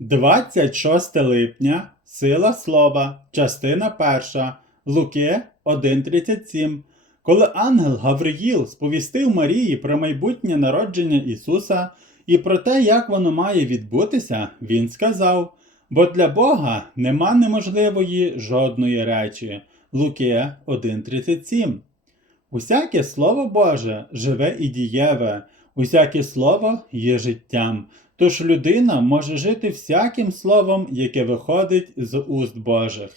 26 липня, сила слова, частина 1, Луки 1.37. Коли ангел Гавриїл сповістив Марії про майбутнє народження Ісуса і про те, як воно має відбутися, він сказав: Бо для Бога нема неможливої жодної речі. Луки 1.37. Усяке слово Боже живе і дієве, усяке слово є життям. Тож людина може жити всяким словом, яке виходить з уст Божих.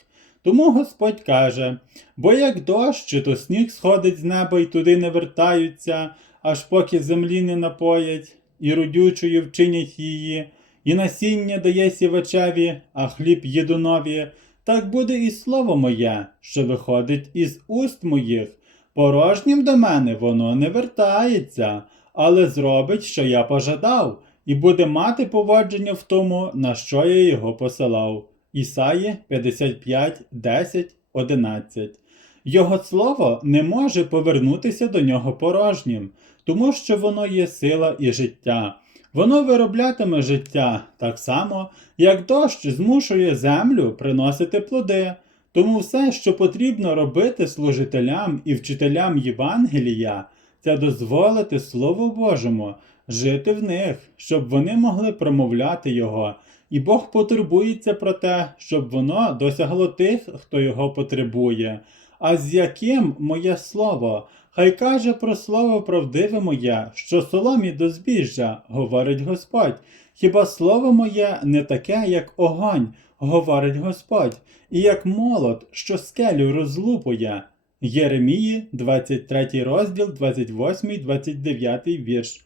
Тому Господь каже: бо як дощ то сніг сходить з неба і туди не вертаються, аж поки землі не напоять, і родючою вчинять її, і насіння дає сівачеві, а хліб їдунові, так буде і слово моє, що виходить із уст моїх. Порожнім до мене воно не вертається, але зробить, що я пожадав, і буде мати поводження в тому, на що я його посилав. Ісаї 55, 10, 11. Його слово не може повернутися до нього порожнім, тому що воно є сила і життя. Воно вироблятиме життя так само, як дощ змушує землю приносити плоди. Тому все, що потрібно робити служителям і вчителям Євангелія, це дозволити Слову Божому жити в них, щоб вони могли промовляти його. І Бог потурбується про те, щоб воно досягло тих, хто його потребує. А з яким моє слово? Хай каже про слово правдиве моє, що соломі до збіжжя, говорить Господь. Хіба слово моє не таке, як огонь, говорить Господь, і як молот, що скелю розлупує. Єремії, 23 розділ, 28, 29 вірш.